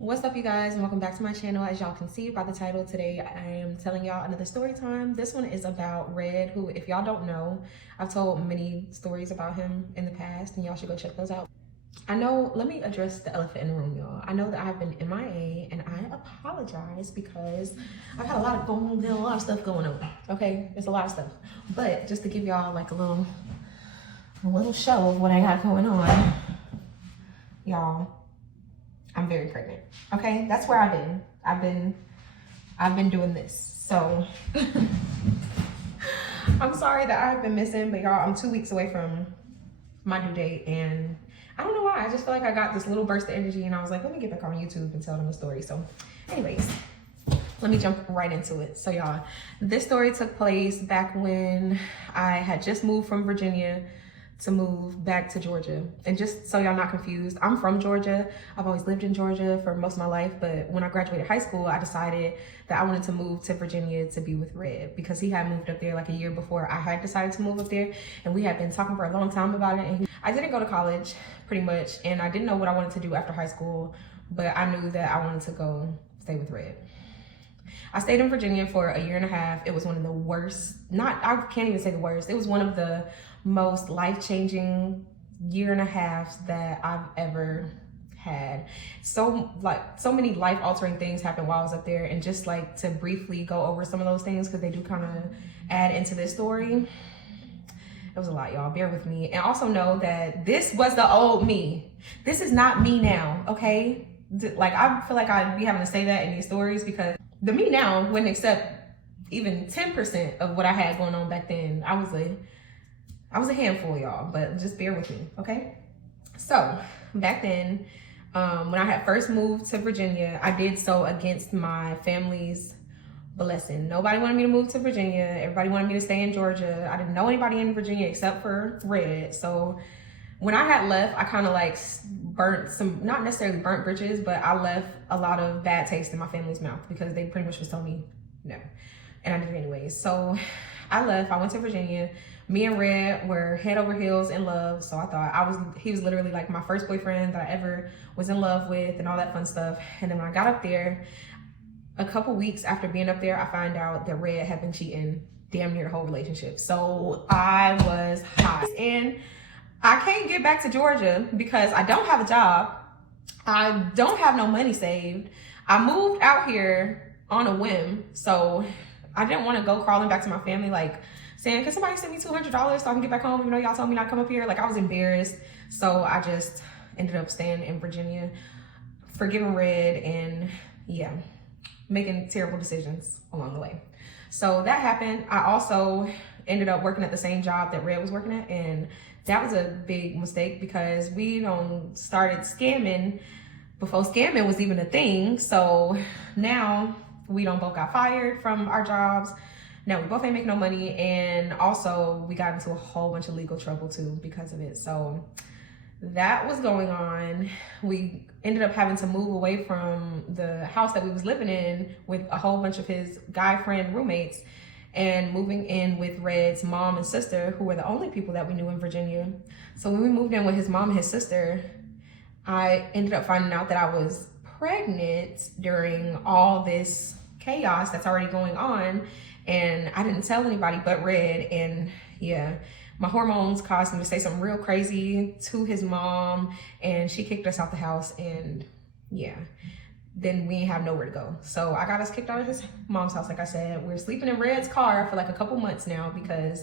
What's up, you guys, and welcome back to my channel. As y'all can see by the title, today I am telling y'all another story time. This one is about Red, who, if y'all don't know, I've told many stories about him in the past, and y'all should go check those out. I know, let me address the elephant in the room, y'all. I know that I've been MIA, and I apologize because I've had a lot of stuff going on. Okay, it's a lot of stuff, but just to give y'all like a little show of what I got going on, y'all. I'm very pregnant. Okay, that's where I've been doing this. So I'm sorry that I've been missing, but y'all, I'm 2 weeks away from my due date, and I don't know why. I just feel like I got this little burst of energy, and I was like, let me get back on YouTube and tell them a story. So, anyways, let me jump right into it. So, y'all, this story took place back when I had just moved from Virginia to move back to Georgia. And just so y'all not confused, I'm from Georgia. I've always lived in Georgia for most of my life, but when I graduated high school, I decided that I wanted to move to Virginia to be with Red because he had moved up there like a year before I had decided to move up there, and we had been talking for a long time about it. And I didn't go to college pretty much, and I didn't know what I wanted to do after high school, but I knew that I wanted to go stay with Red. I stayed in Virginia for a year and a half. It was one of the worst, I can't even say the worst. It was one of the most life-changing year and a halves that I've ever had. So many life-altering things happened while I was up there, and just like to briefly go over some of those things because they do kind of add into this story. It was a lot, y'all. Bear with me. And also know that this was the old me. This is not me now, okay? Like, I feel like I'd be having to say that in these stories because the me now wouldn't accept even 10% of what I had going on back then. I was a handful, y'all, but just bear with me, okay? So back then, when I had first moved to Virginia, I did so against my family's blessing. Nobody wanted me to move to Virginia. Everybody wanted me to stay in Georgia. I didn't know anybody in Virginia except for Red. So when I had left, I kind of like burnt some, not necessarily burnt bridges, but I left a lot of bad taste in my family's mouth because they pretty much was telling me no. And I did it anyways. So I left, I went to Virginia. Me and Red were head over heels in love. So I thought he was literally like my first boyfriend that I ever was in love with and all that fun stuff. And then when I got up there, a couple weeks after being up there, I found out that Red had been cheating damn near the whole relationship. So I was hot. And I can't get back to Georgia because I don't have a job. I don't have no money saved. I moved out here on a whim. So I didn't want to go crawling back to my family like saying, can somebody send me $200 so I can get back home? You know, y'all told me not to come up here. Like, I was embarrassed. So I just ended up staying in Virginia, forgiving Red, and yeah, making terrible decisions along the way. So that happened. I also ended up working at the same job that Red was working at, and that was a big mistake because we started scamming before scamming was even a thing. So now we both got fired from our jobs. Now we both ain't making no money, and also we got into a whole bunch of legal trouble too because of it. So that was going on. We ended up having to move away from the house that we was living in with a whole bunch of his guy friend roommates and moving in with Red's mom and sister, who were the only people that we knew in Virginia. So when we moved in with his mom and his sister, I ended up finding out that I was pregnant during all this chaos that's already going on. And I didn't tell anybody but Red. And yeah, my hormones caused me to say something real crazy to his mom, and she kicked us out the house. And yeah, then we ain't have nowhere to go. So I got us kicked out of his mom's house. Like I said, we're sleeping in Red's car for like a couple months now because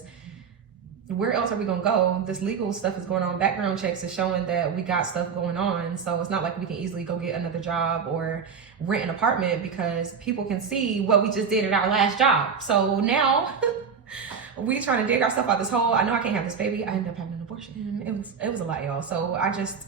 where else are we gonna go? This legal stuff is going on. Background checks is showing that we got stuff going on. So it's not like we can easily go get another job or rent an apartment because people can see what we just did at our last job. So now we trying to dig ourselves out this hole. I know I can't have this baby. I ended up having an abortion. It was a lot, y'all. So I just,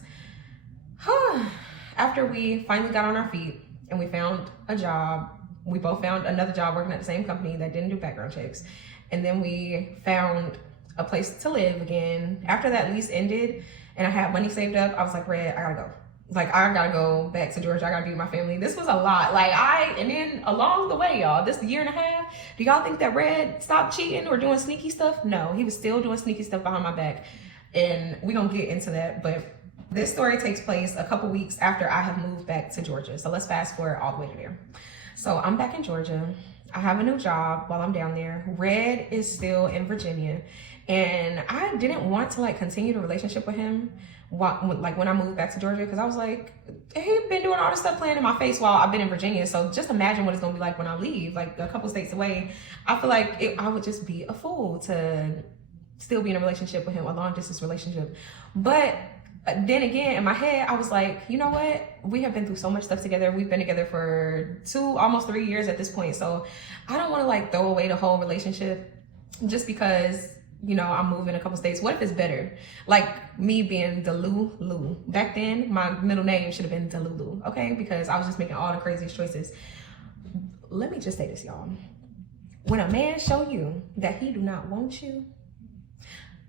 after we finally got on our feet and we found a job, we both found another job working at the same company that didn't do background checks. And then we found a place to live again. After that lease ended and I had money saved up, I was like, Red, I gotta go. Like, I gotta go back to Georgia. I gotta be with my family. This was a lot. And then along the way, y'all, this year and a half, do y'all think that Red stopped cheating or doing sneaky stuff? No, he was still doing sneaky stuff behind my back. And we gonna get into that. But This story takes place a couple weeks after I have moved back to Georgia. So let's fast forward all the way to there. So I'm back in Georgia. I have a new job while I'm down there. Red is still in Virginia. And I didn't want to like continue the relationship with him like when I moved back to Georgia, because I was like, he's been doing all this stuff playing in my face while I've been in Virginia. So just imagine what it's gonna be like when I leave, like a couple states away. I feel like I would just be a fool to still be in a relationship with him, a long distance relationship. But then again, in my head, I was like, you know what? We have been through so much stuff together. We've been together for almost 3 years at this point. So I don't want to like throw away the whole relationship just because, you know, I'm moving a couple states. What if it's better? Like me being Delulu. Back then, my middle name should have been Delulu, okay? Because I was just making all the craziest choices. Let me just say this, y'all. When a man show you that he do not want you,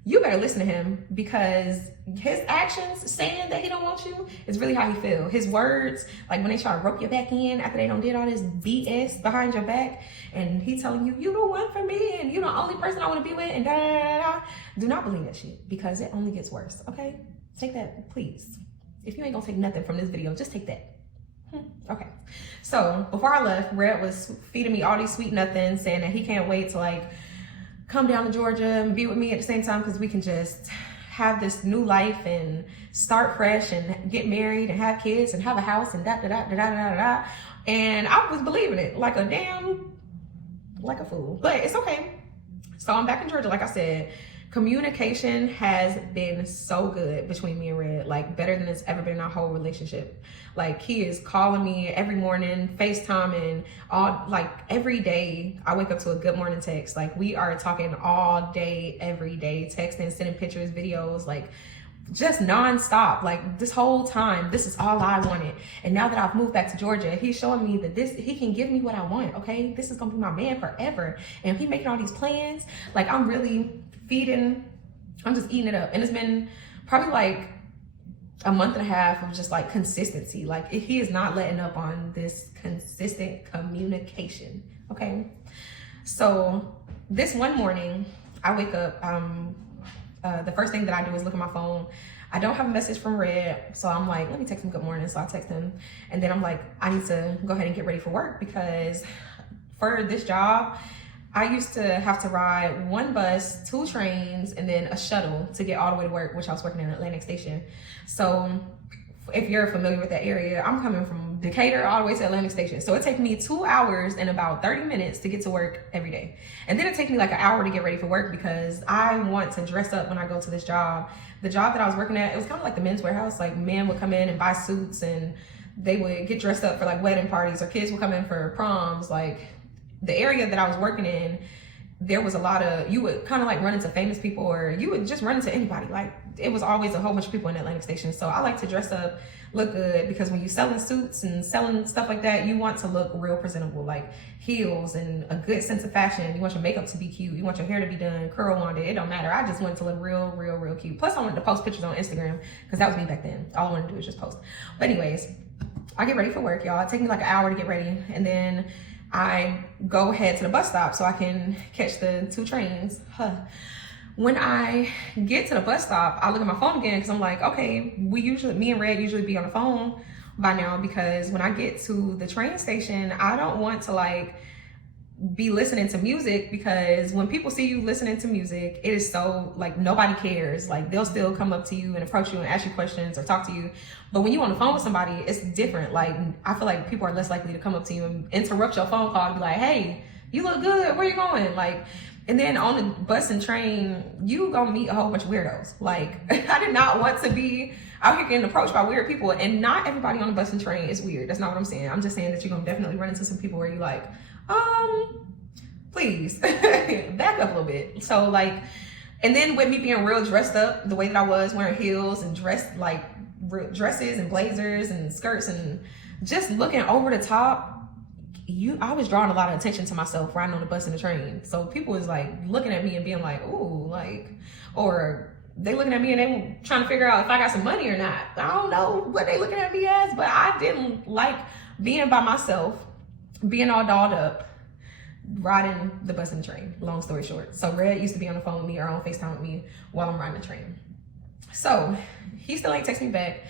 you better listen to him, because his actions saying that he don't want you is really how he feel. His words, like when they try to rope you back in after they done did all this BS behind your back, and he telling you, you the one for me, and you the only person I want to be with, and da da da da. Do not believe that shit, because it only gets worse, okay? Take that, please. If you ain't gonna take nothing from this video, just take that. Okay. So before I left, Red was feeding me all these sweet nothings, saying that he can't wait to like come down to Georgia and be with me at the same time, because we can just have this new life and start fresh and get married and have kids and have a house and da da da da da da da. And I was believing it like a fool, but it's okay. So I'm back in Georgia, like I said. Communication has been so good between me and Red, like better than it's ever been in our whole relationship. Like he is calling me every morning, FaceTiming, all like every day. I wake up to a good morning text. Like we are talking all day, every day, texting, sending pictures, videos, like just nonstop. Like this whole time, this is all I wanted. And now that I've moved back to Georgia, he's showing me that he can give me what I want, okay? This is gonna be my man forever. And he making all these plans, like I'm really feeding, I'm just eating it up. And it's been probably like a month and a half of just like consistency. Like he is not letting up on this consistent communication, okay? So this one morning, I wake up, the first thing that I do is look at my phone. I don't have a message from Red, so I'm like, let me text him good morning. So I text him, and then I'm like, I need to go ahead and get ready for work, because for this job, I used to have to ride 1 bus, 2 trains, and then a shuttle to get all the way to work, which I was working in Atlantic Station. So if you're familiar with that area, I'm coming from Decatur all the way to Atlantic Station. So it takes me 2 hours and about 30 minutes to get to work every day. And then it takes me like an hour to get ready for work, because I want to dress up when I go to this job. The job that I was working at, it was kind of like the men's warehouse. Like men would come in and buy suits, and they would get dressed up for like wedding parties, or kids would come in for proms. Like the area that I was working in, there was a lot of, you would kind of like run into famous people, or you would just run into anybody. Like it was always a whole bunch of people in Atlantic Station. So I like to dress up, look good, because when you're selling suits and selling stuff like that, you want to look real presentable, like heels and a good sense of fashion. You want your makeup to be cute. You want your hair to be done, curl on it. It don't matter. I just wanted to look real cute. Plus I wanted to post pictures on Instagram, because that was me back then. All I wanted to do was just post. But anyways, I get ready for work, y'all. It takes me like an hour to get ready. And then I go head to the bus stop so I can catch the 2 trains. When I get to the bus stop, I look at my phone again, because I'm like, okay, me and Red usually be on the phone by now, because when I get to the train station, I don't want to like be listening to music, because when people see you listening to music, it is so like nobody cares. Like they'll still come up to you and approach you and ask you questions or talk to you. But when you're on the phone with somebody, it's different. Like I feel like people are less likely to come up to you and interrupt your phone call and be like, hey, you look good, where you going? Like, and then on the bus and train, you gonna meet a whole bunch of weirdos. Like I did not want to be out here getting approached by weird people. And not everybody on the bus and train is weird. That's not what I'm saying. I'm just saying that you're gonna definitely run into some people where you like, please back up a little bit. So like, and then with me being real dressed up the way that I was, wearing heels and dressed like dresses and blazers and skirts and just looking over the top, I was drawing a lot of attention to myself riding on the bus and the train. So people was like looking at me and being like, ooh, like, or they looking at me and they trying to figure out if I got some money or not. I don't know what they looking at me as, but I didn't like being by myself, being all dolled up, riding the bus and the train, long story short. So Red used to be on the phone with me or on FaceTime with me while I'm riding the train. So he still ain't text me back.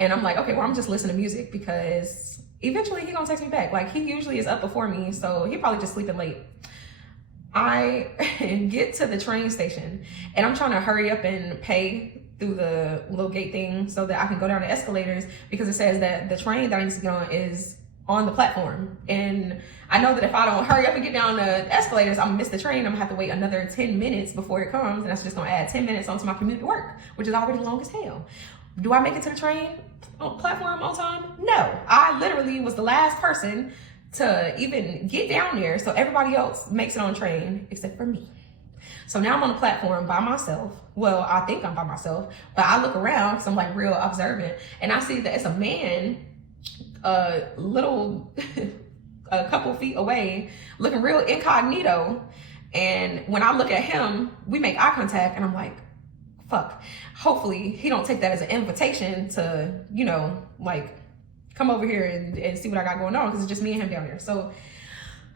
And I'm like, okay, well, I'm just listening to music because eventually he gonna text me back. Like, he usually is up before me, so he probably just sleeping late. I get to the train station and I'm trying to hurry up and pay through the little gate thing so that I can go down the escalators, because it says that the train that I need to get on is on the platform. And I know that if I don't hurry up and get down the escalators, I'm gonna miss the train. I'm gonna have to wait another 10 minutes before it comes. And that's just gonna add 10 minutes onto my commute to work, which is already long as hell. Do I make it to the train platform on time? No. I literally was the last person to even get down there. So everybody else makes it on train except for me. So now I'm on the platform by myself. Well, I think I'm by myself, but I look around because I'm like real observant, and I see that it's a man a couple feet away looking real incognito. And when I look at him, we make eye contact, and I'm like, fuck, hopefully he don't take that as an invitation to, you know, like, come over here and see what I got going on, because it's just me and him down there. So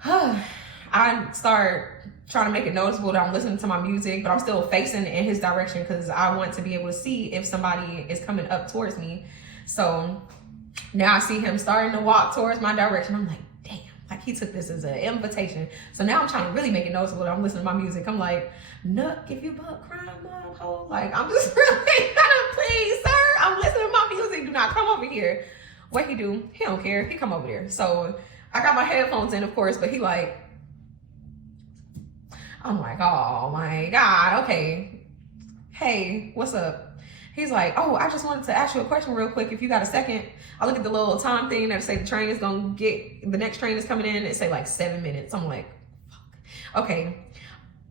I start trying to make it noticeable that I'm listening to my music, but I'm still facing in his direction because I want to be able to see if somebody is coming up towards me. So now I see him starting to walk towards my direction. I'm like, damn, like he took this as an invitation. So now I'm trying to really make it noticeable that I'm listening to my music. I'm like, Nook, if you buck crime, mom, ho. Like, I'm just really, please, sir, I'm listening to my music. Do not come over here. What he do? He don't care. He come over there. So I got my headphones in, of course, but he like, I'm like, oh my God, okay. Hey, what's up? He's like, oh, I just wanted to ask you a question real quick, if you got a second. I look at the little time thing that say the train is gonna get, the next train is coming in, it say like 7 minutes. I'm like, fuck. Okay,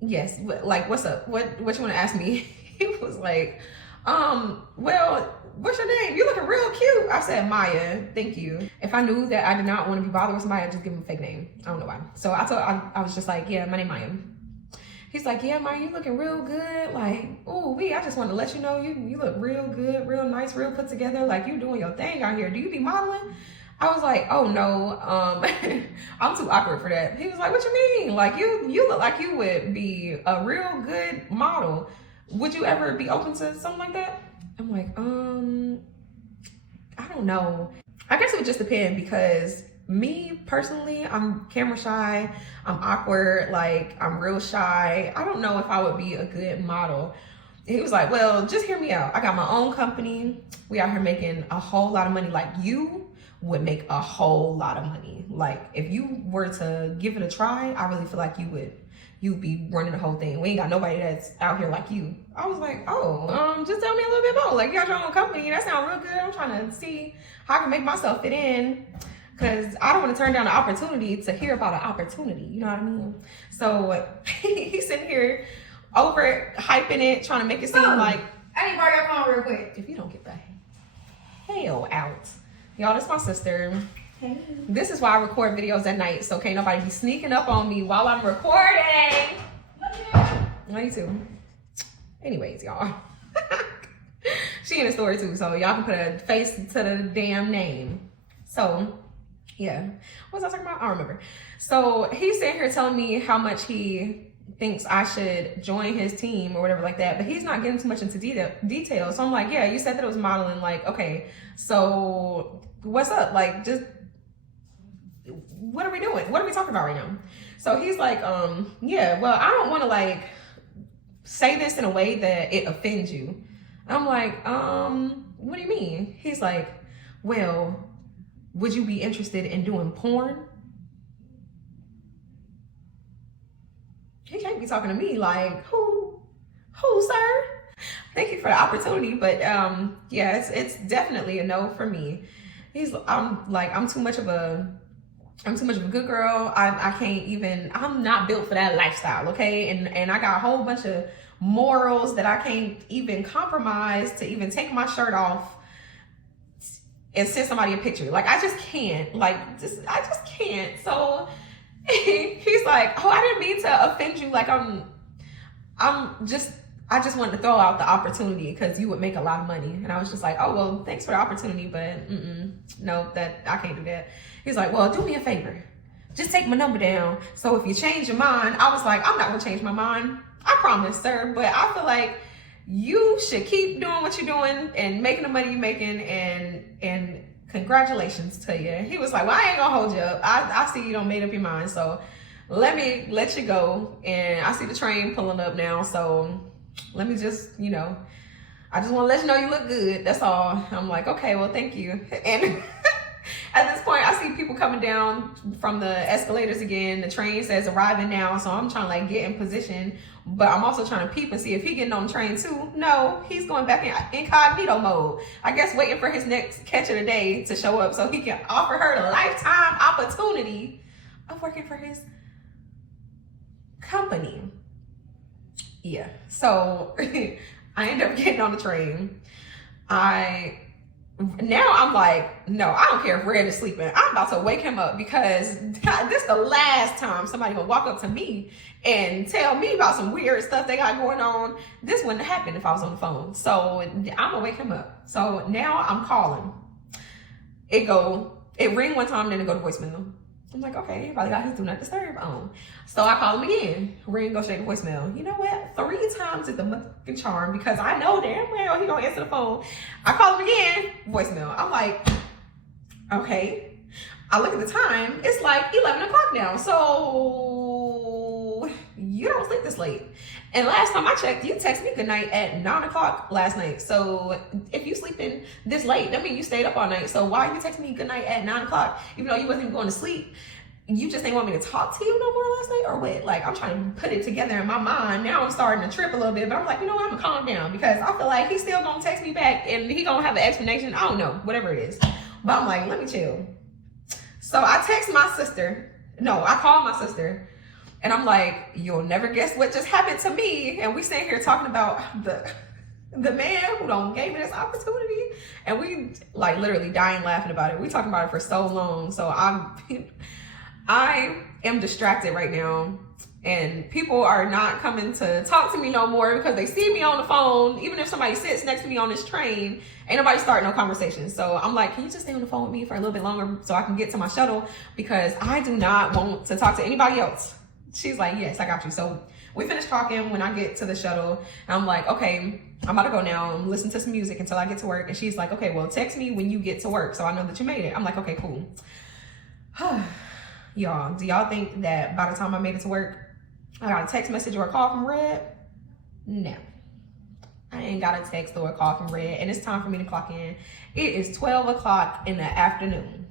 yes, like, what's up? What you wanna ask me? He was like, well, what's your name? You looking real cute. I said, Maya, thank you. If I knew that I did not want to be bothered with somebody, I'd just give him a fake name. I don't know why. So I was just like, yeah, my name Maya. He's like, yeah, Maya, you looking real good. Like, ooh, I just wanted to let you know you look real good, real nice, real put together. Like, you doing your thing out here. Do you be modeling? I was like, oh no, I'm too awkward for that. He was like, what you mean? Like, you look like you would be a real good model. Would you ever be open to something like that? I'm like, I don't know. I guess it would just depend, because me personally, I'm camera shy, I'm awkward, like I'm real shy. I don't know if I would be a good model. He was like, well, just hear me out. I got my own company. We out here making a whole lot of money. Like, you would make a whole lot of money. Like, if you were to give it a try, I really feel like you'd be running the whole thing. We ain't got nobody that's out here like you. I was like, oh, just tell me a little bit more. Like, you got your own company. That sounds real good. I'm trying to see how I can make myself fit in, because I don't want to turn down the opportunity to hear about an opportunity. You know what I mean? So he's sitting here over hyping it, trying to make it seem like, I need to borrow your phone real quick. if you don't get the hell out. Y'all, this is my sister. Hey. This is why I record videos at night, so can't nobody be sneaking up on me while I'm recording. Love you too. Anyways, y'all. She in the story too, so y'all can put a face to the damn name. So, yeah. What was I talking about? I don't remember. So, he's sitting here telling me how much he thinks I should join his team or whatever like that, but he's not getting too much into detail. So I'm like, yeah, you said that it was modeling. Like, okay, so what's up? Like, just, what are we doing? What are we talking about right now? So he's like, yeah, well, I don't want to like say this in a way that it offends you. I'm like, what do you mean? He's like, well, would you be interested in doing porn? He can't be talking to me like, who, sir? Thank you for the opportunity, but yeah, it's definitely a no for me. I'm too much of a good girl. I can't even, I'm not built for that lifestyle, okay? And I got a whole bunch of morals that I can't even compromise to even take my shirt off and send somebody a picture. Like, I just can't, I just can't. So he's like, oh, I didn't mean to offend you. Like, I just wanted to throw out the opportunity because you would make a lot of money. And I was just like, oh, well, thanks for the opportunity, but no, that I can't do that. He's like, well, do me a favor. Just take my number down. So if you change your mind, I was like, I'm not gonna change my mind. I promise, sir. But I feel like you should keep doing what you're doing and making the money you're making, and congratulations to you. He was like, well, I ain't gonna hold you up. I see you don't made up your mind, so let me let you go. And I see the train pulling up now, so let me just, I just want to let you know you look good. That's all. I'm like, okay, well, thank you. And at this point, I see people coming down from the escalators again. The train says arriving now, so I'm trying to like get in position, but I'm also trying to peep and see if he getting on the train too. No, he's going back in incognito mode. I guess waiting for his next catch of the day to show up so he can offer her the lifetime opportunity of working for his company. Yeah, so I end up getting on the train. Now I'm like, no, I don't care if Red is sleeping. I'm about to wake him up, because this is the last time somebody gonna walk up to me and tell me about some weird stuff they got going on. This wouldn't have happened if I was on the phone. So I'm gonna wake him up. So now I'm calling. It ring one time, then it go to voicemail. I'm like, okay, he probably got his do not disturb on. So I call him again. Ring, go straight to voicemail. You know what? 3 times is the motherfucking charm, because I know damn well he gonna answer the phone. I call him again, voicemail. I'm like, okay. I look at the time. It's like 11 o'clock now. So you don't sleep this late. And last time I checked, you texted me good night at 9 o'clock last night. So if you sleeping this late, that means you stayed up all night. So why are you texting me good night at 9 o'clock, even though you wasn't even going to sleep? You just didn't want me to talk to you no more last night, or what? Like, I'm trying to put it together in my mind. Now I'm starting to trip a little bit, but I'm like, you know what? I'm gonna calm down, because I feel like he's still gonna text me back and he gonna have an explanation. I don't know, whatever it is. But I'm like, let me chill. So I text my sister. No, I call my sister. And I'm like, you'll never guess what just happened to me. And we sitting here talking about the man who don't gave me this opportunity. And we like literally dying laughing about it. We talking about it for so long. So I am distracted right now. And people are not coming to talk to me no more, because they see me on the phone. Even if somebody sits next to me on this train, ain't nobody starting no conversation. So I'm like, can you just stay on the phone with me for a little bit longer so I can get to my shuttle? Because I do not want to talk to anybody else. She's like, yes, I got you. So we finished talking when I get to the shuttle. And I'm like, okay, I'm about to go now and listen to some music until I get to work. And she's like, okay, well, text me when you get to work so I know that you made it. I'm like, okay, cool. Y'all, do y'all think that by the time I made it to work, I got a text message or a call from Red? No. I ain't got a text or a call from Red. And it's time for me to clock in. It is 12 o'clock in the afternoon.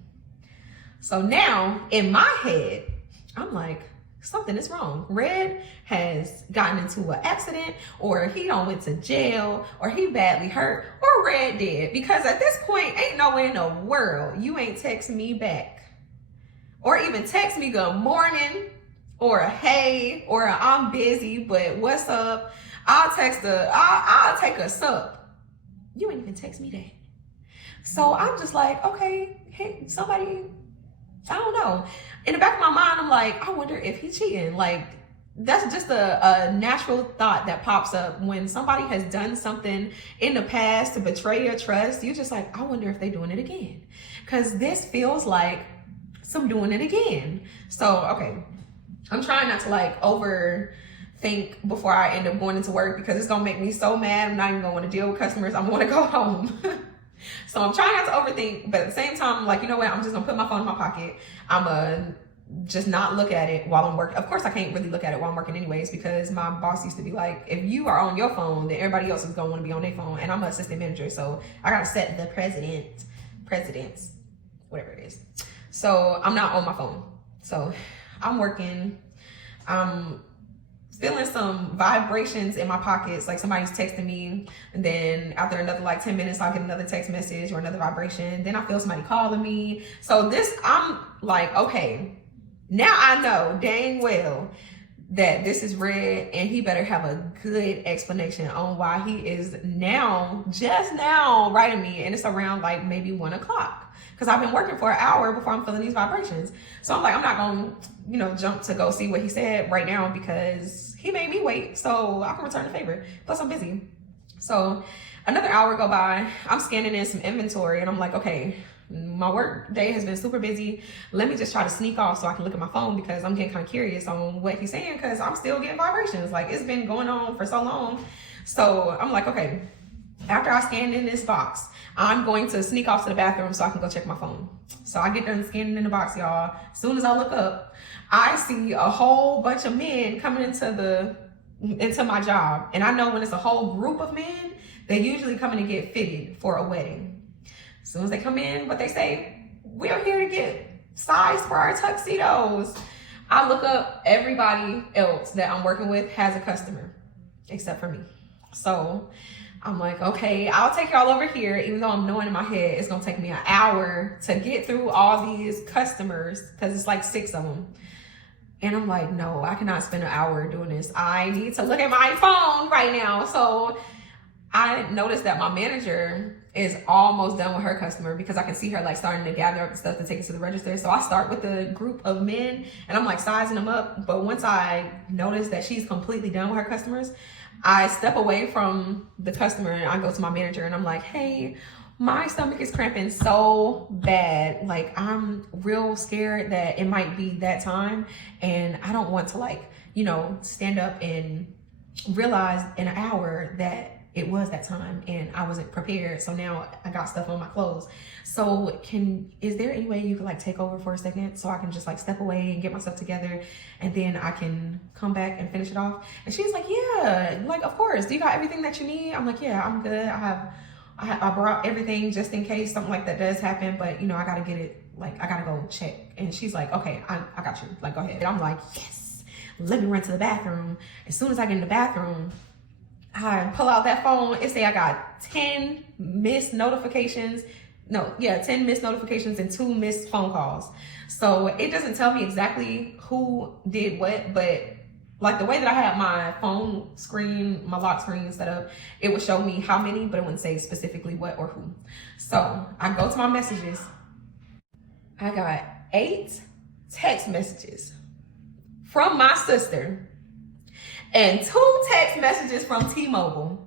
So now, in my head, I'm like, something is wrong. Red has gotten into an accident, or he done went to jail, or he badly hurt, or Red did. Because at this point, ain't no way in the world you ain't text me back, or even text me good morning, or a hey, or a I'm busy, but what's up? I'll take a sup. You ain't even text me that. So I'm just like, okay, hey, somebody, I don't know. In the back of my mind, I'm like, I wonder if he's cheating. Like, that's just a natural thought that pops up when somebody has done something in the past to betray your trust. You're just like, I wonder if they're doing it again. Because this feels like some doing it again. So, okay, I'm trying not to like overthink before I end up going into work, because it's gonna make me so mad. I'm not even gonna want to deal with customers. I'm gonna want to go home. So I'm trying not to overthink, but at the same time, I'm like, you know what? I'm just gonna put my phone in my pocket. I'm gonna just not look at it while I'm working. Of course, I can't really look at it while I'm working anyways, because my boss used to be like, if you are on your phone, then everybody else is gonna want to be on their phone. And I'm an assistant manager, so I gotta set the president's, whatever it is. So I'm not on my phone. So I'm working. I'm feeling some vibrations in my pockets, like somebody's texting me, and then after another like 10 minutes, I'll get another text message or another vibration. Then I feel somebody calling me. So this, I'm like, okay, now I know dang well that this is Red, and he better have a good explanation on why he is just now writing me, and it's around like maybe 1 o'clock. Because I've been working for an hour before I'm feeling these vibrations. So I'm like, I'm not going to, jump to go see what he said right now, because he made me wait. So I can return the favor. Plus I'm busy. So another hour go by. I'm scanning in some inventory, and I'm like, okay, my work day has been super busy. Let me just try to sneak off so I can look at my phone, because I'm getting kind of curious on what he's saying, because I'm still getting vibrations. Like, it's been going on for so long. So I'm like, okay, after I scan in this box, I'm going to sneak off to the bathroom so I can go check my phone. So I get done scanning in the box, y'all. As soon as I look up, I see a whole bunch of men coming into my job. And I know when it's a whole group of men, they usually come in to get fitted for a wedding. As soon as they come in, what they say, we're here to get sized for our tuxedos. I look up, everybody else that I'm working with has a customer, except for me. So I'm like, okay, I'll take y'all over here, even though I'm knowing in my head it's gonna take me an hour to get through all these customers, because it's like 6 of them. And I'm like, no, I cannot spend an hour doing this. I need to look at my phone right now. So I noticed that my manager is almost done with her customer, because I can see her like starting to gather up the stuff to take it to the register. So I start with the group of men and I'm like sizing them up. But once I notice that she's completely done with her customers, I step away from the customer and I go to my manager and I'm like, hey, my stomach is cramping so bad. Like, I'm real scared that it might be that time. And I don't want to, like, you know, stand up and realize in an hour that it was that time and I wasn't prepared. So now I got stuff on my clothes. So is there any way you could like take over for a second so I can just like step away and get myself together and then I can come back and finish it off? And she's like, yeah, like, of course. Do you got everything that you need? I'm like, yeah, I'm good. I brought everything just in case something like that does happen, but you know, I gotta get it, like, I gotta go check. And she's like, okay, I got you, like, go ahead. And I'm like, yes, let me run to the bathroom. As soon as I get in the bathroom, I pull out that phone. It say I got 10 missed notifications. 10 missed notifications and 2 missed phone calls. So it doesn't tell me exactly who did what, but like the way that I had my phone screen, my lock screen set up, it would show me how many, but it wouldn't say specifically what or who. So I go to my messages. I got 8 text messages from my sister and 2 text messages from T-Mobile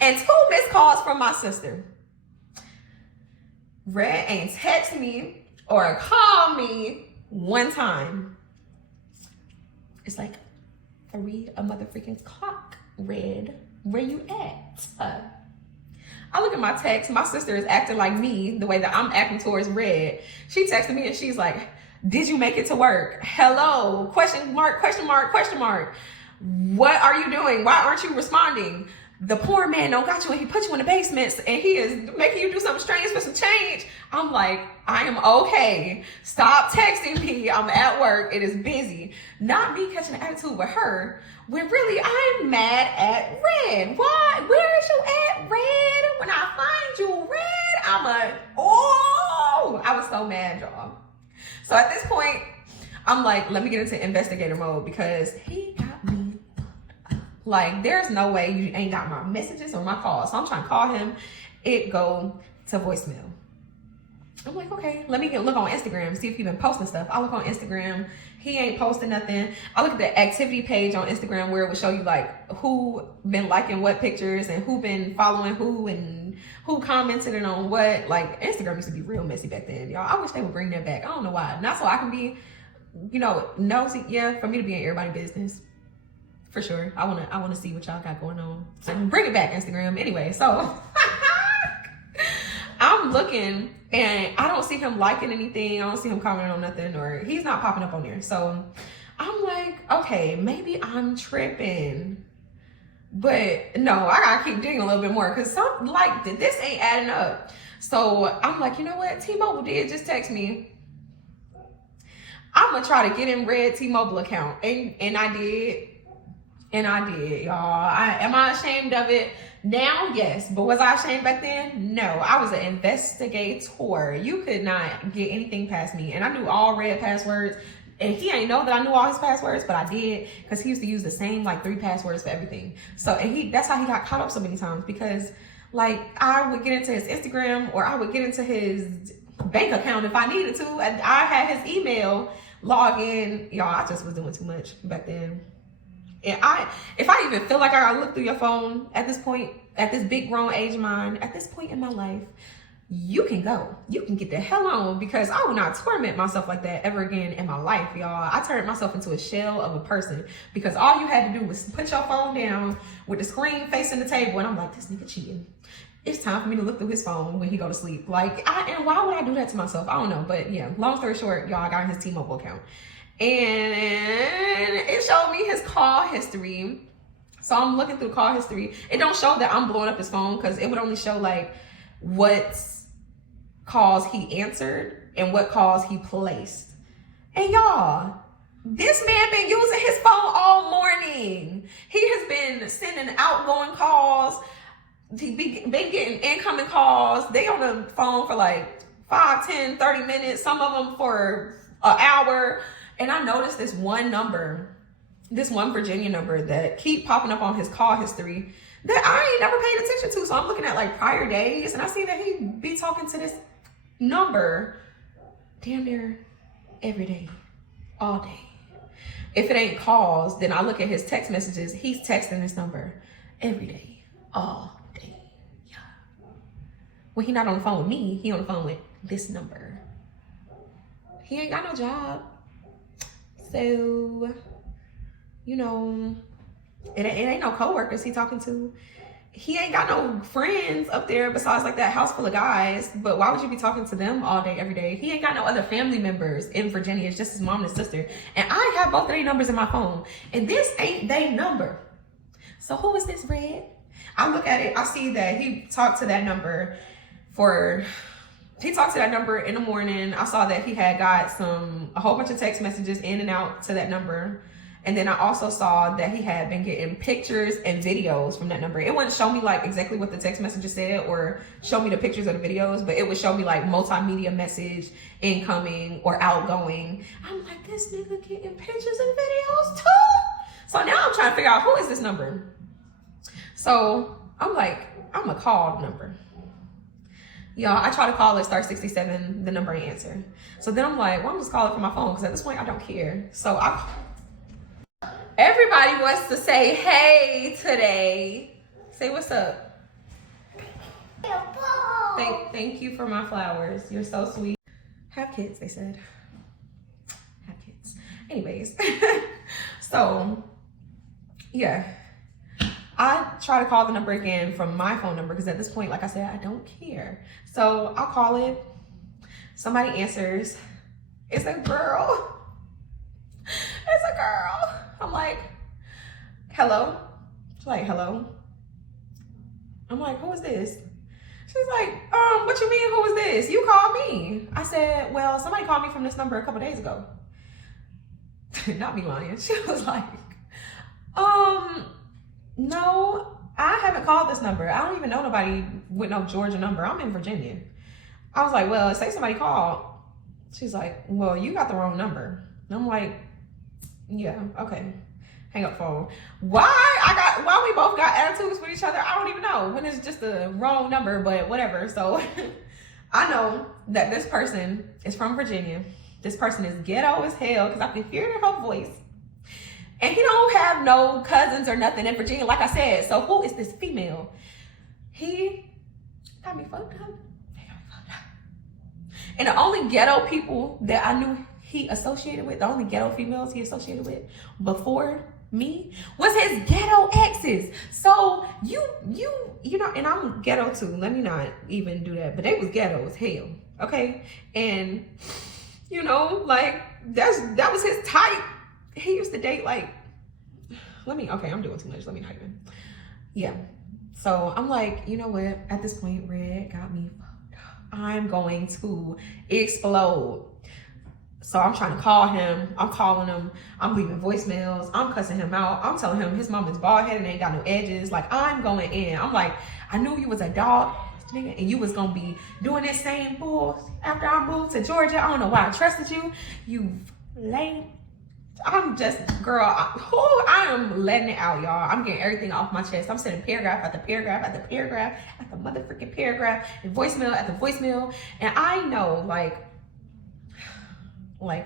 and 2 missed calls from my sister. Red ain't text me or call me one time. It's like 3 a motherfucking clock, Red. Where you at? I look at my text. My sister is acting like me, the way that I'm acting towards Red. She texted me and she's like, did you make it to work? Hello, question mark, question mark, question mark. What are you doing? Why aren't you responding? The poor man don't got you and he put you in the basement and he is making you do something strange for some change. I'm like, I am okay. Stop texting me. I'm at work. It is busy. Not me catching an attitude with her when really I'm mad at Red. Why? Where is you at, Red? When I find you, Red, I was so mad, y'all. So at this point, I'm like, let me get into investigator mode because he got me. Like, there's no way you ain't got my messages or my calls. So I'm trying to call him. It go to voicemail. I'm like, okay, let me look on Instagram, see if he's been posting stuff. I look on Instagram. He ain't posting nothing. I look at the activity page on Instagram where it would show you like who been liking what pictures and who been following who and who commented on what. Like, Instagram used to be real messy back then, y'all. I wish they would bring that back. I don't know why. Not so I can be, you know, nosy. Yeah, for me to be in everybody's business. For sure. I wanna see what y'all got going on. So bring it back, Instagram. Anyway, so I'm looking and I don't see him liking anything. I don't see him commenting on nothing, or he's not popping up on there. So I'm like, okay, maybe I'm tripping. But no, I gotta keep digging a little bit more because this ain't adding up. So I'm like, you know what? T-Mobile did just text me. I'm gonna try to get in Red T-Mobile account. And I did. And I did, y'all. Am I ashamed of it? Now, yes. But was I ashamed back then? No. I was an investigator. You could not get anything past me. And I knew all Red passwords. And he ain't know that I knew all his passwords, but I did, because he used to use the same like 3 passwords for everything. So, and that's how he got caught up so many times, because like I would get into his Instagram or I would get into his bank account if I needed to. And I had his email log in. Y'all, I just was doing too much back then. And if I even feel like I gotta look through your phone at this point, at this big grown age of mine, at this point in my life, you can go. You can get the hell on, because I will not torment myself like that ever again in my life, y'all. I turned myself into a shell of a person because all you had to do was put your phone down with the screen facing the table, and I'm like, this nigga cheating. It's time for me to look through his phone when he go to sleep. Like, and why would I do that to myself? I don't know. But yeah, long story short, y'all, I got his T-Mobile account. And it showed me his call history. So I'm looking through call history. It don't show that I'm blowing up his phone, because it would only show like what calls he answered and what calls he placed. And y'all, this man been using his phone all morning. He has been sending outgoing calls. He been getting incoming calls. They on the phone for like 5, 10, 30 minutes. Some of them for an hour. And I noticed this one number, this one Virginia number that keep popping up on his call history that I ain't never paid attention to. So I'm looking at like prior days, and I see that he be talking to this number damn near every day, all day. If it ain't calls, then I look at his text messages. He's texting this number every day, all day. Yeah. When he not on the phone with me, he on the phone with this number. He ain't got no job. So, you know, it ain't no coworkers he talking to. He ain't got no friends up there besides like that house full of guys. But why would you be talking to them all day, every day? He ain't got no other family members in Virginia. It's just his mom and his sister. And I have both of their numbers in my phone. And this ain't their number. So who is this, Red? I look at it. I see that he talked to that number in the morning. I saw that he had got a whole bunch of text messages in and out to that number. And then I also saw that he had been getting pictures and videos from that number. It wouldn't show me like exactly what the text messages said or show me the pictures of the videos, but it would show me like multimedia message, incoming or outgoing. I'm like, this nigga getting pictures and videos too? So now I'm trying to figure out, who is this number? So I'm like, I'm a call number. Y'all, I try to call it *67, the number ain't answer. So then I'm like, well, I'm just calling from my phone, because at this point I don't care. So everybody wants to say hey today. Say what's up. Thank you for my flowers. You're so sweet. Have kids, they said. Have kids. Anyways, so yeah. I try to call the number again from my phone number, because at this point, like I said, I don't care. So I'll call it. Somebody answers. It's a girl. It's a girl. I'm like, hello? She's like, hello? I'm like, who is this? She's like, what you mean, who is this? You called me. I said, well, somebody called me from this number a couple days ago. Not me lying. She was like, no, I haven't called this number. I don't even know nobody with no Georgia number. I'm in Virginia. I was like, well, say somebody called. She's like, well, you got the wrong number. And I'm like, yeah, okay. Hang up phone. Why we both got attitudes with each other, I don't even know. When it's just the wrong number, but whatever. So I know that this person is from Virginia. This person is ghetto as hell, because I can hear it in her voice. And he don't have no cousins or nothing in Virginia, like I said. So who is this female? He got me fucked up. And the only ghetto people that I knew he associated with, the only ghetto females he associated with before me, was his ghetto exes. So you know, and I'm ghetto too. Let me not even do that. But they was ghetto as hell. Okay? And you know, like that was his type. He used to date like, okay, I'm doing too much. Let me hype him. Yeah. So I'm like, you know what? At this point, Red got me fucked up. I'm going to explode. So I'm trying to call him. I'm calling him. I'm leaving voicemails. I'm cussing him out. I'm telling him his mom is bald headed and ain't got no edges. Like, I'm going in. I'm like, I knew you was a dog, nigga, and you was gonna be doing this same bull after I moved to Georgia. I don't know why I trusted you. You lame. I'm just, girl, I am letting it out, y'all. I'm getting everything off my chest. I'm sending paragraph after paragraph after paragraph after motherfucking paragraph and voicemail after voicemail. And I know, like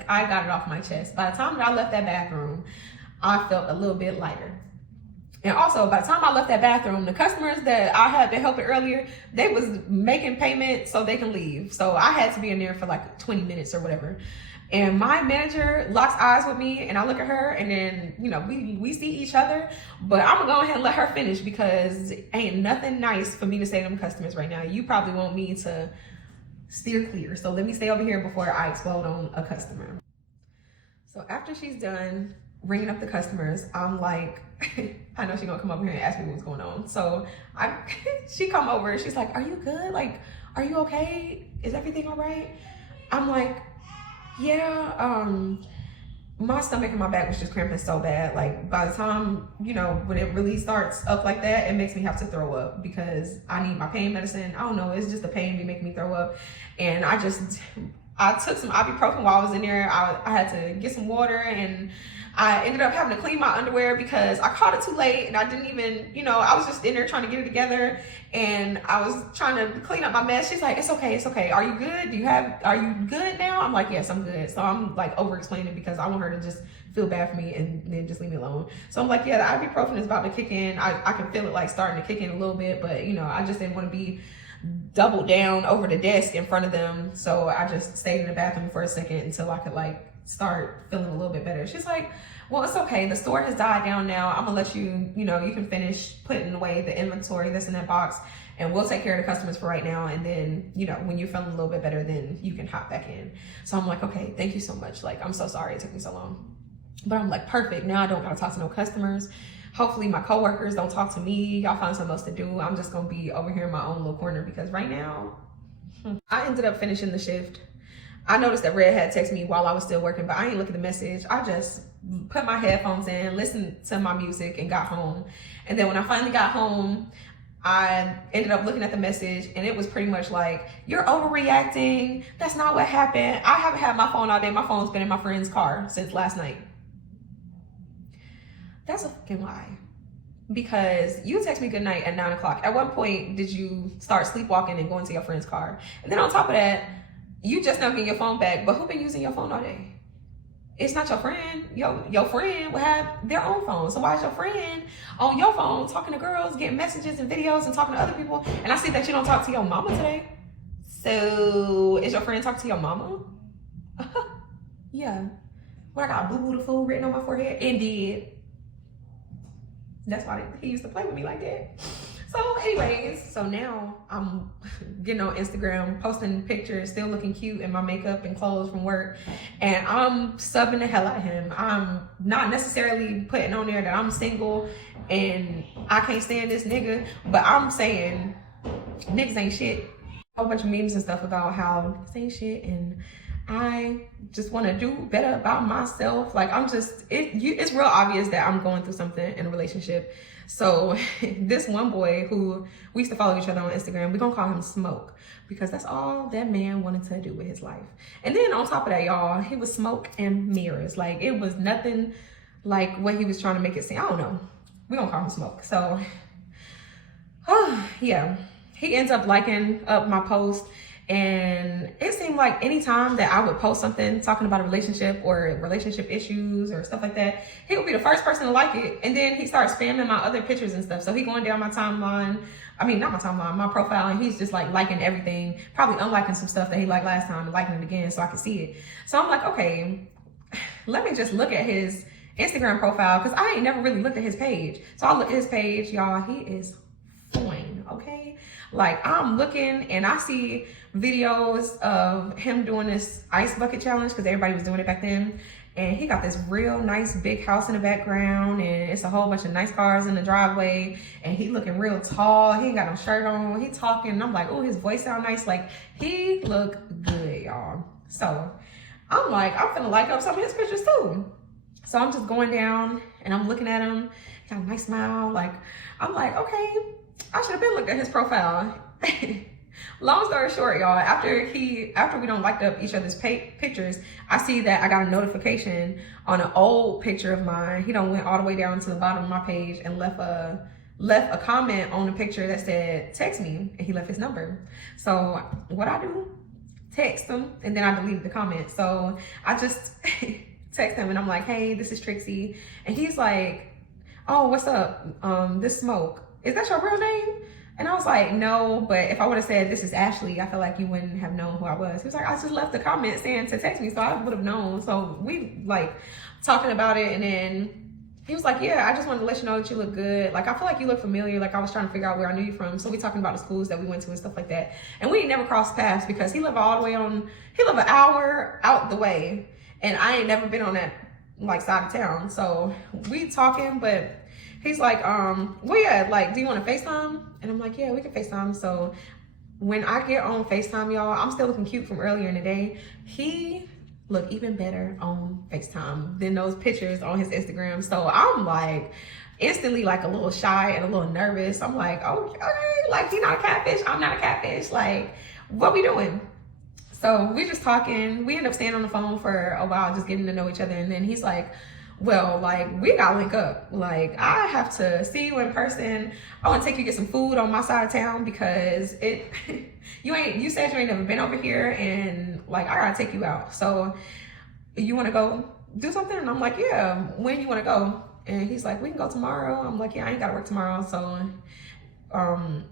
I got it off my chest. By the time that I left that bathroom, I felt a little bit lighter. And also, by the time I left that bathroom, the customers that I had been helping earlier, they was making payment so they can leave. So I had to be in there for like 20 minutes or whatever. And my manager locks eyes with me, and I look at her, and then, you know, we see each other. But I'm gonna go ahead and let her finish, because ain't nothing nice for me to say to them customers right now. You probably want me to steer clear. So let me stay over here before I explode on a customer. So after she's done ringing up the customers, I'm like, I know she's gonna come over here and ask me what's going on. So she come over, she's like, are you good? Like, are you okay? Is everything all right? I'm like, yeah, my stomach and my back was just cramping so bad. Like, by the time, you know, when it really starts up like that, it makes me have to throw up, because I need my pain medicine. I don't know, it's just the pain be making me throw up. And I took some ibuprofen while I was in there. I had to get some water, and I ended up having to clean my underwear because I caught it too late, and I didn't even, you know, I was just in there trying to get it together, and I was trying to clean up my mess. She's like, it's okay, it's okay. Are you good? Are you good now? I'm like, yes, I'm good. So I'm like over explaining, because I want her to just feel bad for me and then just leave me alone. So I'm like, yeah, the ibuprofen is about to kick in. I can feel it like starting to kick in a little bit, but you know, I just didn't want to be doubled down over the desk in front of them. So I just stayed in the bathroom for a second until I could like start feeling a little bit better. She's like, well, it's okay. The store has died down now. I'm gonna let you, you know, you can finish putting away the inventory that's in that box, and we'll take care of the customers for right now. And then, you know, when you're feeling a little bit better, then you can hop back in. So I'm like, okay, thank you so much. Like, I'm so sorry it took me so long. But I'm like, perfect. Now I don't gotta talk to no customers. Hopefully my coworkers don't talk to me. Y'all find something else to do. I'm just gonna be over here in my own little corner, because right now, I ended up finishing the shift. I noticed that Red had texted me while I was still working, but I ain't look at the message. I just put my headphones in, listened to my music, and got home. And then when I finally got home, I ended up looking at the message, and it was pretty much like, you're overreacting. That's not what happened. I haven't had my phone all day. My phone's been in my friend's car since last night. That's a fucking lie. Because you text me good night at 9 o'clock. At what point did you start sleepwalking and going to your friend's car? And then on top of that, you just now getting your phone back, but who been using your phone all day? It's not your friend. Your friend will have their own phone. So why is your friend on your phone talking to girls, getting messages and videos and talking to other people? And I see that you don't talk to your mama today. So is your friend talking to your mama? Yeah. When I got Boo Boo the Fool written on my forehead? Indeed. That's why he used to play with me like that. So anyways, so now I'm getting on Instagram, posting pictures, still looking cute in my makeup and clothes from work. And I'm subbing the hell out of him. I'm not necessarily putting on there that I'm single and I can't stand this nigga, but I'm saying niggas ain't shit. A whole bunch of memes and stuff about how niggas ain't shit, and I just want to do better about myself. Like, I'm just, it's real obvious that I'm going through something in a relationship. So this one boy who we used to follow each other on Instagram, we're gonna call him Smoke, because that's all that man wanted to do with his life. And then on top of that, y'all, he was smoke and mirrors. Like, it was nothing like what he was trying to make it seem. I don't know. We're gonna call him Smoke. So, yeah, he ends up liking up my post. And it seemed like anytime that I would post something talking about a relationship or relationship issues or stuff like that, he would be the first person to like it. And then he started spamming my other pictures and stuff. So he going down my timeline. I mean, not my timeline, my profile. And he's just like liking everything, probably unliking some stuff that he liked last time and liking it again so I could see it. So I'm like, okay, let me just look at his Instagram profile, because I ain't never really looked at his page. So I look at his page, y'all, he is fine, okay? Like, I'm looking and I see videos of him doing this ice bucket challenge, because everybody was doing it back then. And he got this real nice big house in the background, and it's a whole bunch of nice cars in the driveway, and he looking real tall. He ain't got no shirt on. He talking, and I'm like, oh, his voice sound nice. Like, he look good, y'all. So I'm like, I'm finna like up some of his pictures too. So I'm just going down and I'm looking at him. He got a nice smile. Like, I'm like, okay, I should have been looked at his profile. Long story short, y'all, after we don't like up each other's pictures, I see that I got a notification on an old picture of mine. He done went all the way down to the bottom of my page and left a comment on the picture that said, text me, and he left his number. So what I do, text him, and then I deleted the comment. So I just text him and I'm like, hey, this is Trixie. And he's like, oh, what's up? This Smoke. Is that your real name? And I was like, no, but if I would have said this is Ashley, I feel like you wouldn't have known who I was. He was like, I just left a comment saying to text me, so I would have known. So we like talking about it, and then he was like, yeah, I just wanted to let you know that you look good. Like, I feel like you look familiar. Like, I was trying to figure out where I knew you from. So we talking about the schools that we went to and stuff like that. And we ain't never crossed paths because he lived all the way he lived an hour out the way. And I ain't never been on that like side of town. So we talking, but he's like, well, yeah, like, do you want to FaceTime? And I'm like, yeah, we can FaceTime. So when I get on FaceTime, y'all, I'm still looking cute from earlier in the day. He looked even better on FaceTime than those pictures on his Instagram. So I'm like instantly like a little shy and a little nervous. I'm like, okay, like he's not a catfish, I'm not a catfish. Like, what we doing? So we just talking. We end up staying on the phone for a while, just getting to know each other. And then he's like, well, like, we gotta link up. Like, I have to see you in person. I want to take you to get some food on my side of town because you said you ain't never been over here, and like, I gotta take you out. So you want to go do something? And I'm like, yeah, when you want to go? And he's like, we can go tomorrow. I'm like, yeah, I ain't gotta work tomorrow. So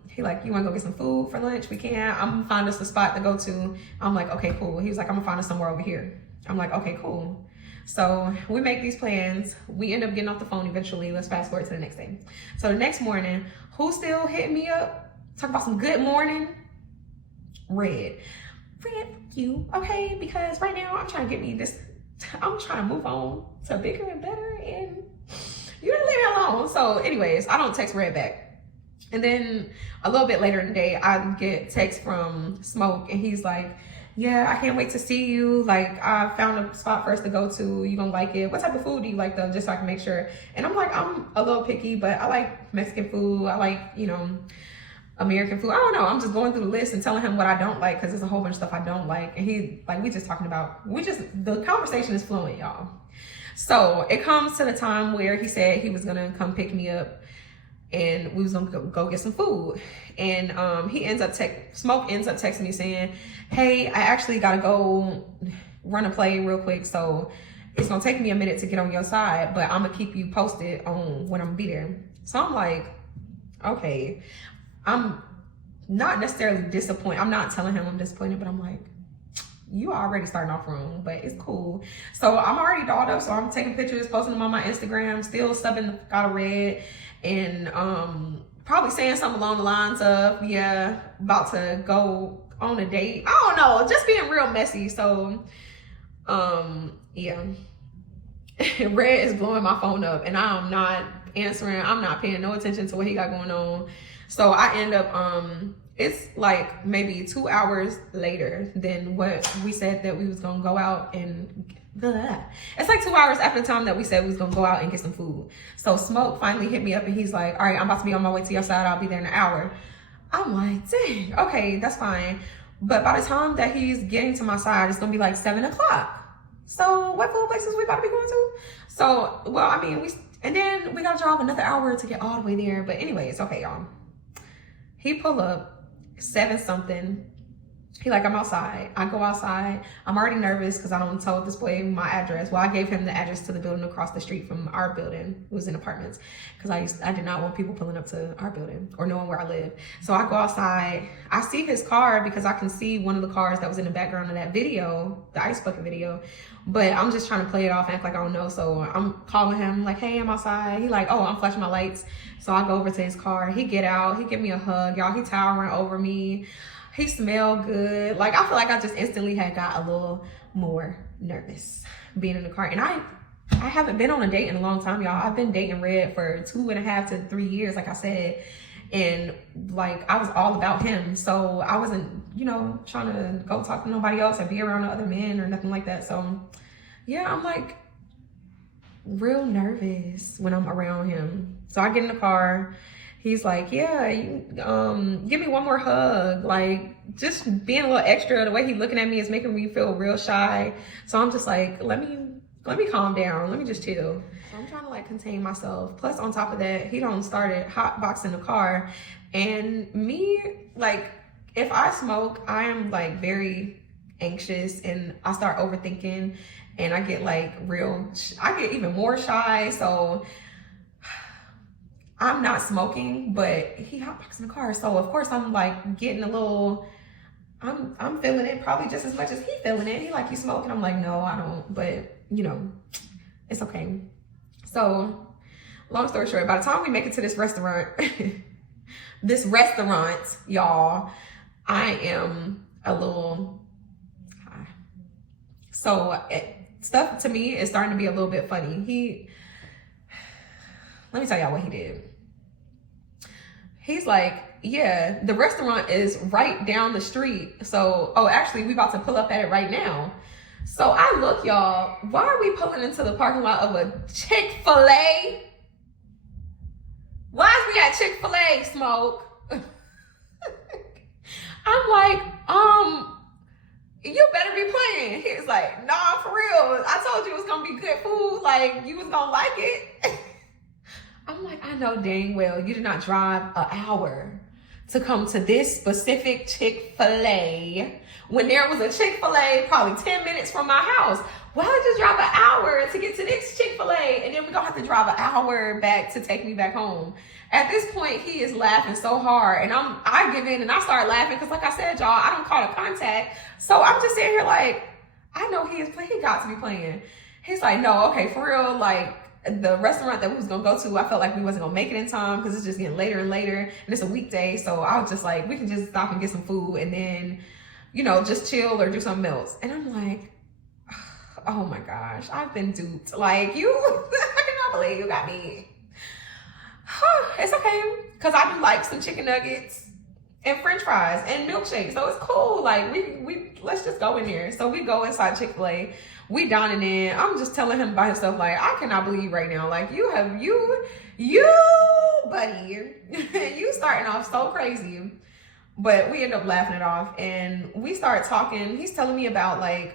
he like, you want to go get some food for lunch? We can. I'm gonna find us a spot to go to. I'm like, okay, cool. He was like, I'm gonna find us somewhere over here. I'm like, okay, cool. So we make these plans. We end up getting off the phone eventually. Let's fast forward to the next day. So the next morning, who still hitting me up? Talk about some good morning. Red, you, okay? Because right now I'm trying to get me this, I'm trying to move on to bigger and better, and you didn't leave me alone. So anyways, I don't text Red back. And then a little bit later in the day, I get text from Smoke, and he's like, yeah, I can't wait to see you. Like, I found a spot for us to go to. You gonna like it. What type of food do you like though? Just so I can make sure. And I'm like, I'm a little picky, but I like Mexican food. I like, you know, American food. I don't know. I'm just going through the list and telling him what I don't like, because there's a whole bunch of stuff I don't like. And he, like, we just talking about, the conversation is flowing, y'all. So it comes to the time where he said he was gonna come pick me up, and we was gonna go get some food. And Smoke ends up texting me saying, hey, I actually gotta go run a play real quick, so it's gonna take me a minute to get on your side, but I'm gonna keep you posted on when I'm gonna be there. So I'm like, okay. I'm not necessarily disappointed. I'm not telling him I'm disappointed, but I'm like, you already starting off wrong, but it's cool. So I'm already dolled up, so I'm taking pictures, posting them on my Instagram, still subbing the got a red, and probably saying something along the lines of, yeah, about to go on a date. I don't know, just being real messy. So yeah. Red is blowing my phone up, and I'm not answering. I'm not paying no attention to what he got going on. So I end up it's like maybe 2 hours later than what we said that we was gonna go out and it's like 2 hours after the time that we said we was gonna go out and get some food. So Smoke finally hit me up, and he's like, all right, I'm about to be on my way to your side. I'll be there in an hour. I'm like, dang, okay, that's fine. But by the time that he's getting to my side, it's gonna be like 7 o'clock. So what food places we about to be going to? So, well, I mean, and then we gotta drive another hour to get all the way there. But anyways, okay, y'all. He pull up 7 something. He like, I'm outside. I go outside. I'm already nervous because I don't tell this boy my address. Well, I gave him the address to the building across the street from our building. It was in apartments, because I did not want people pulling up to our building or knowing where I live. So I go outside. I see his car because I can see one of the cars that was in the background of that video, the ice bucket video. But I'm just trying to play it off, act like I don't know. So I'm calling him like, hey, I'm outside. He like, oh, I'm flashing my lights. So I go over to his car. He get out. He give me a hug, y'all. He towering over me. He smelled good. Like, I feel like I just instantly had got a little more nervous being in the car. And I haven't been on a date in a long time, y'all. I've been dating Red for 2.5 to 3 years, like I said. And like, I was all about him. So I wasn't, you know, trying to go talk to nobody else or be around other men or nothing like that. So yeah, I'm like real nervous when I'm around him. So I get in the car. He's like, yeah, give me one more hug. Like, just being a little extra. The way he's looking at me is making me feel real shy. So I'm just like, let me calm down. Let me just chill. So I'm trying to like contain myself. Plus on top of that, he done started hotboxing the car. And me, like, if I smoke, I am like very anxious, and I start overthinking, and I get like I get even more shy. So I'm not smoking, but he hotboxed in the car. So of course I'm like getting a little, I'm feeling it probably just as much as he feeling it. He like, you smoking? I'm like, no, I don't, but you know, it's okay. So long story short, by the time we make it to this restaurant, y'all, I am a little high. So stuff to me is starting to be a little bit funny. Let me tell y'all what he did. He's like, yeah, the restaurant is right down the street. So, oh, actually, we about to pull up at it right now. So I look, y'all, why are we pulling into the parking lot of a Chick-fil-A? Why is we at Chick-fil-A, Smoke? I'm like, you better be playing. He was like, nah, for real. I told you it was gonna be good food. Like, you was gonna like it. I'm like, I know dang well you did not drive an hour to come to this specific Chick-fil-A when there was a Chick-fil-A probably 10 minutes from my house. Why did you drive an hour to get to this Chick-fil-A and then we're gonna have to drive an hour back to take me back home? At this point, he is laughing so hard and I give in and I start laughing because like I said, y'all, I don't call it contact. So I'm just sitting here like, I know he is playing, he got to be playing. He's like, no, okay, for real, like, the restaurant that we was gonna go to, I felt like we wasn't gonna make it in time because it's just getting later and later and it's a weekday. So I was just like, we can just stop and get some food and then, you know, just chill or do something else. And I'm like, oh my gosh, I've been duped. Like, I cannot believe you got me. It's okay, because I do like some chicken nuggets and french fries and milkshakes. So it's cool. Like, we let's just go in there. So we go inside Chick-fil-A. We dining in. I'm just telling him by himself, like, I cannot believe right now. Like, you buddy, you starting off so crazy. But we end up laughing it off and we start talking. He's telling me about, like,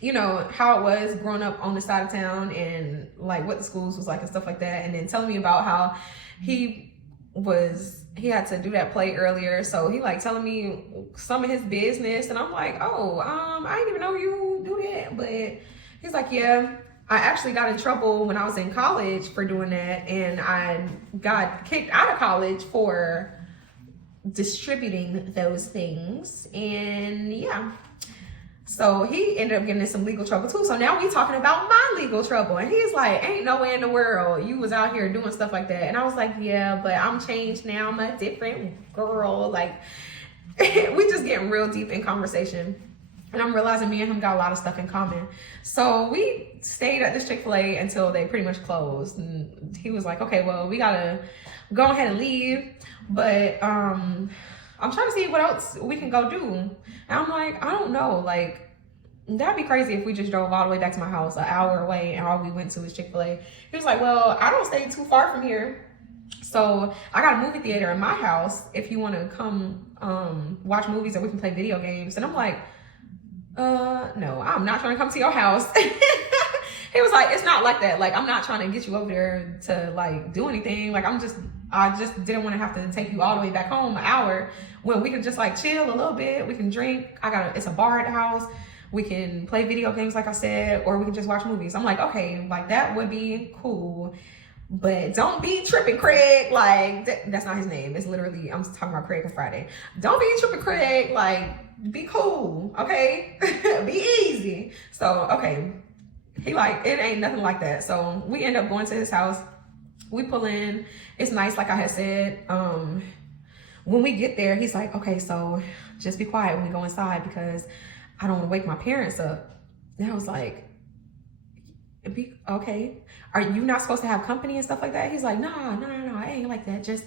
you know, how it was growing up on the side of town and like what the schools was like and stuff like that. And then telling me about how he had to do that play earlier. So he like telling me some of his business and I'm like, oh, I didn't even know you do that. But he's like, yeah, I actually got in trouble when I was in college for doing that. And I got kicked out of college for distributing those things. And yeah. So he ended up getting in some legal trouble too. So now we talking about my legal trouble. And he's like, ain't no way in the world you was out here doing stuff like that. And I was like, yeah, but I'm changed now. I'm a different girl. Like, we just getting real deep in conversation. And I'm realizing me and him got a lot of stuff in common. So we stayed at this Chick-fil-A until they pretty much closed. And he was like, okay, well, we gotta go ahead and leave. But I'm trying to see what else we can go do. And I'm like, I don't know. Like, that'd be crazy if we just drove all the way back to my house an hour away and all we went to was Chick-fil-A. He was like, well, I don't stay too far from here. So I got a movie theater in my house if you want to come watch movies or we can play video games. And I'm like, no, I'm not trying to come to your house. He was like, it's not like that. Like, I'm not trying to get you over there to like do anything. Like, I just didn't want to have to take you all the way back home an hour when we could just like chill a little bit. We can drink. It's a bar at the house. We can play video games, like I said, or we can just watch movies. I'm like, okay, like that would be cool. But don't be tripping, Craig. Like, that's not his name. It's literally, I'm talking about Craig and Friday. Don't be tripping, Craig. Like, be cool, okay? Be easy. So, okay. He like, it ain't nothing like that. So we end up going to his house. We pull in. It's nice, like I had said. When we get there, he's like, okay, so just be quiet when we go inside because I don't want to wake my parents up. And I was like, okay. Are you not supposed to have company and stuff like that? He's like, no, I ain't like that. Just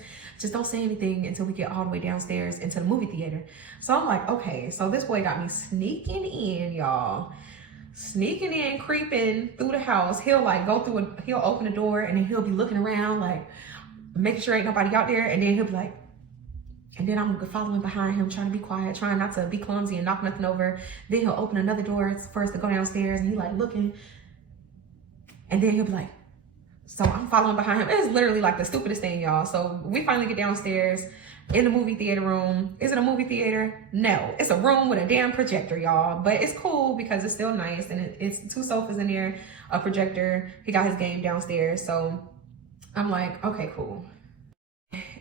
don't say anything until we get all the way downstairs into the movie theater. So I'm like, okay. So this boy got me sneaking in, y'all. Sneaking in, creeping through the house. He'll like go through he'll open the door and then he'll be looking around like making sure ain't nobody out there. And then he'll be like, and then I'm following behind him, trying to be quiet, trying not to be clumsy and knock nothing over. Then he'll open another door for us to go downstairs and he like looking. And then he'll be like, so I'm following behind him. It's literally like the stupidest thing, y'all. So we finally get downstairs in the movie theater room. Is it a movie theater? No, it's a room with a damn projector, y'all. But it's cool because it's still nice. And it's 2 sofas in there, a projector. He got his game downstairs. So I'm like, okay, cool.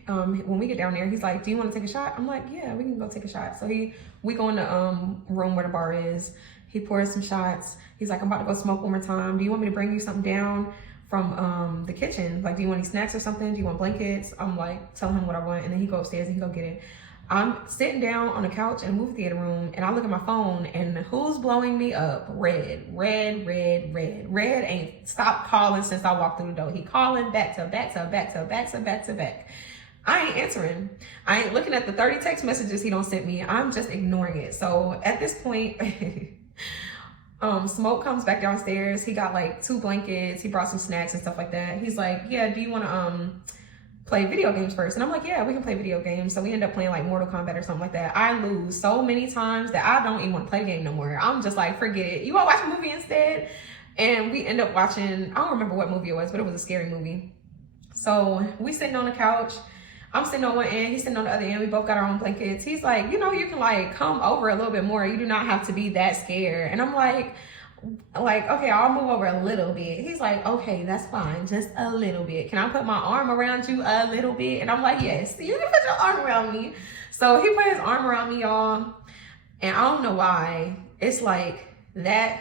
when we get down there, he's like, do you want to take a shot? I'm like, yeah, we can go take a shot. So we go in the room where the bar is. He pours some shots. He's like, I'm about to go smoke one more time. Do you want me to bring you something down from the kitchen? Like, do you want any snacks or something? Do you want blankets? I'm like, telling him what I want. And then he go upstairs and he go get it. I'm sitting down on the couch in the movie theater room, and I look at my phone, and who's blowing me up? Red ain't stopped calling since I walked through the door. He calling back to back. I ain't answering. I ain't looking at the 30 text messages he don't send me. I'm just ignoring it. So at this point, Smoke comes back downstairs. He got like 2 blankets. He brought some snacks and stuff like that. He's like, yeah, do you want to play video games first? And I'm like, yeah, we can play video games. So we end up playing like Mortal Kombat or something like that. I lose so many times that I don't even want to play the game no more. I'm just like, forget it. You want to watch a movie instead? And we end up watching, I don't remember what movie it was, but it was a scary movie. So we sitting on the couch. I'm sitting on one end, he's sitting on the other end. We both got our own blankets. He's like, you know, you can like come over a little bit more. You do not have to be that scared. And I'm like, okay, I'll move over a little bit. He's like, okay, that's fine, just a little bit. Can I put my arm around you a little bit? And I'm like, yes, you can put your arm around me. So he put his arm around me, y'all. And I don't know why. It's like that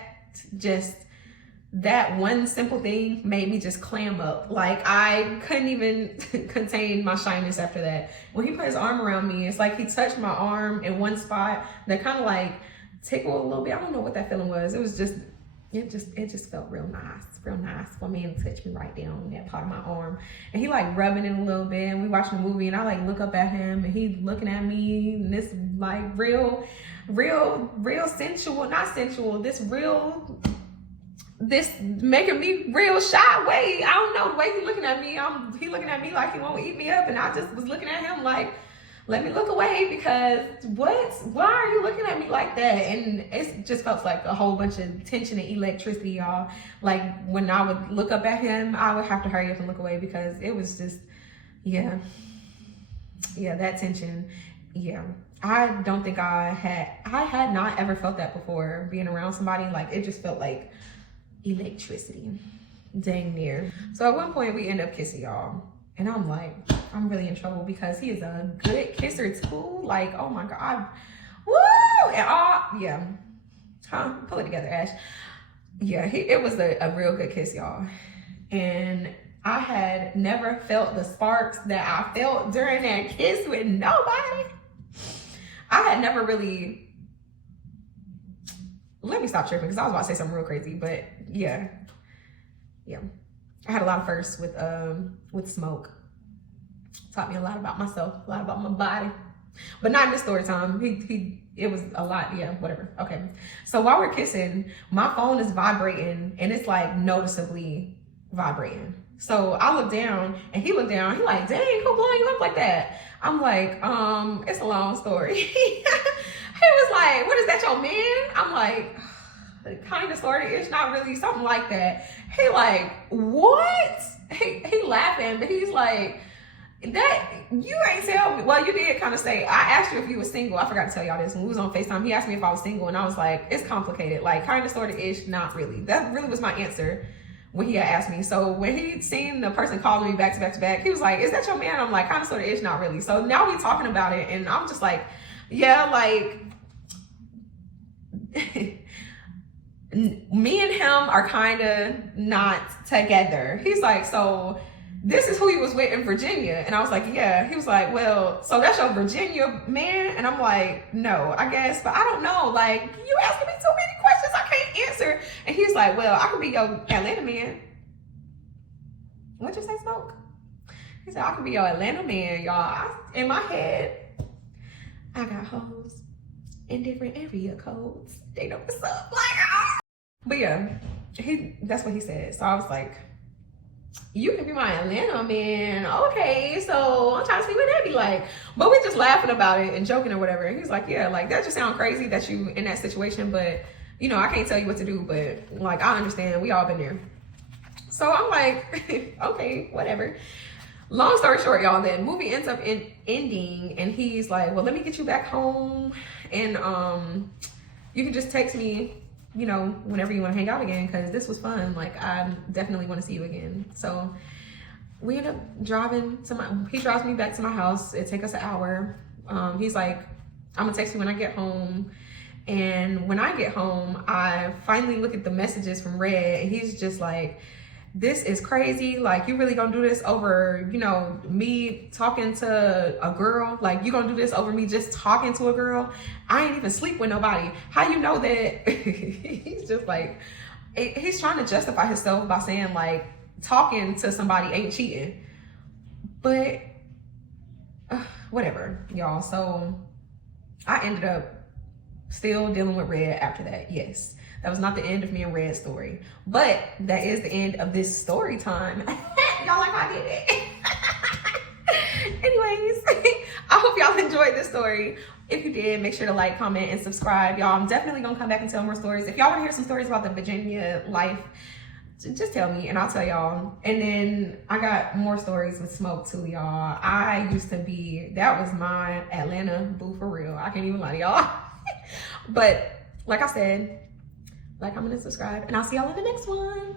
one simple thing made me just clam up. Like I couldn't even contain my shyness after that. When he put his arm around me, it's like he touched my arm in one spot that kind of like tickled a little bit. I don't know what that feeling was. It was just, it just felt real nice for a man to touch me right down that part of my arm. And he like rubbing it a little bit, and we watching a movie, and I like look up at him, and he looking at me, and this like real sensual, not sensual, this making me real shy way. I don't know, the way he looking at me, he looking at me like he won't eat me up, and I just was looking at him like, let me look away, because why are you looking at me like that? And it just felt like a whole bunch of tension and electricity, y'all. Like when I would look up at him, I would have to hurry up and look away, because it was just, yeah, that tension. Yeah, I don't think I had not ever felt that before, being around somebody. Like it just felt like electricity, dang near. So at one point we end up kissing, y'all. And I'm like, I'm really in trouble, because he is a good kisser too. Like, oh my God. Woo! And all, yeah. Huh? Pull it together, Ash. Yeah, it was a real good kiss, y'all. And I had never felt the sparks that I felt during that kiss with nobody. I had never really, let me stop tripping, because I was about to say something real crazy, but yeah. I had a lot of firsts with Smoke. Taught me a lot about myself, a lot about my body, but not in this story time. It was a lot, yeah, whatever. Okay, so while we're kissing, my phone is vibrating, and it's like noticeably vibrating. So I look down, and he looked down. He like, dang, who blowing you up like that? I'm like, it's a long story. He was like, what is that, your man? I'm like, kind of, sort of, it's not really, something like that. He like, what? He laughing, but he's like, that, you ain't tell me. Well, you did kind of say, I asked you if you were single. I forgot to tell y'all this. When we was on FaceTime, he asked me if I was single, and I was like, it's complicated. Like, kind of, sort of, ish, not really. That really was my answer when he had asked me. So when he'd seen the person calling me back to back to back, he was like, is that your man? I'm like, kind of, sort of, ish, not really. So now we talking about it, and I'm just like, yeah, like, me and him are kind of not together. He's like, so this is who you was with in Virginia? And I was like, yeah. He was like, well, so that's your Virginia man? And I'm like, no, I guess, but I don't know. Like, you asking me too many questions I can't answer. And he's like, well, I could be your Atlanta man. What'd you say, Smoke? He said, I could be your Atlanta man, y'all. In my head, I got hoes in different area codes. They know what's up. Like, ah! But yeah, that's what he said. So I was like, you can be my Atlanta man. Okay, so I'm trying to see what that'd be like. But we just laughing about it and joking or whatever. And he's like, yeah, like that just sounds crazy that you in that situation, but you know, I can't tell you what to do, but like, I understand, we all been there. So I'm like, okay, whatever. Long story short, y'all, that movie ends up ending, and he's like, well, let me get you back home, and you can just text me, you know, whenever you want to hang out again, because this was fun. Like, I definitely want to see you again. So we end up driving to he drives me back to my house. It takes us an hour. He's like, I'm gonna text you when I get home. And when I get home, I finally look at the messages from Red, and he's just like, this is crazy. Like, you really gonna do this over, you know, me talking to a girl? Like, you gonna do this over me just talking to a girl? I ain't even sleep with nobody. How you know that? He's just like, he's trying to justify himself by saying like, talking to somebody ain't cheating. But whatever, y'all. So I ended up still dealing with Red after that. Yes, that was not the end of me and Red's story, but that is the end of this story time. Y'all like how I did it. Anyways, I hope y'all enjoyed this story. If you did, make sure to like, comment, and subscribe. Y'all, I'm definitely gonna come back and tell more stories. If y'all want to hear some stories about the Virginia life, just tell me and I'll tell y'all. And then I got more stories with Smoke too, y'all. I used to be, that was my Atlanta boo for real. I can't even lie to y'all. But like I said, like, comment, and subscribe, and I'll see y'all in the next one.